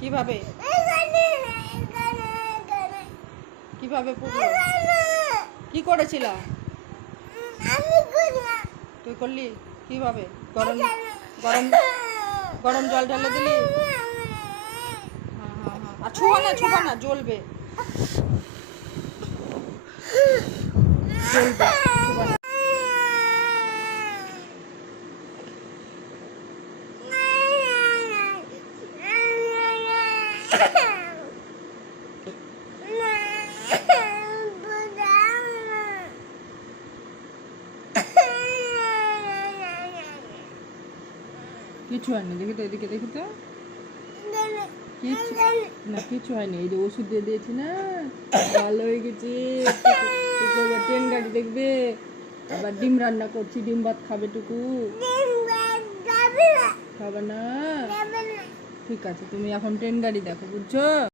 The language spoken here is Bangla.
কিভাবে কিভাবে পুড়লো? কি করেছিল? তুই করলি কিভাবে? গরম গরম গরম জল ঢেলে দিলি? আর ছুবা না জ্বলবে জ্বলবে, ছুবা না। কিছু হয়নি, দেখি তো এদিকে, দেখি তো কিছু না, কিছু হয়নি। এই যে ওষুধ দিয়ে দিয়েছি না, ভালো হয়ে গেছে। ট্রেন গাড়ি দেখবে, আবার ডিম রান্না করছি, ডিম ভাত খাবে টুকু। খাবে না? ঠিক আছে, তুমি এখন ট্রেন গাড়ি দেখো, বুঝছো?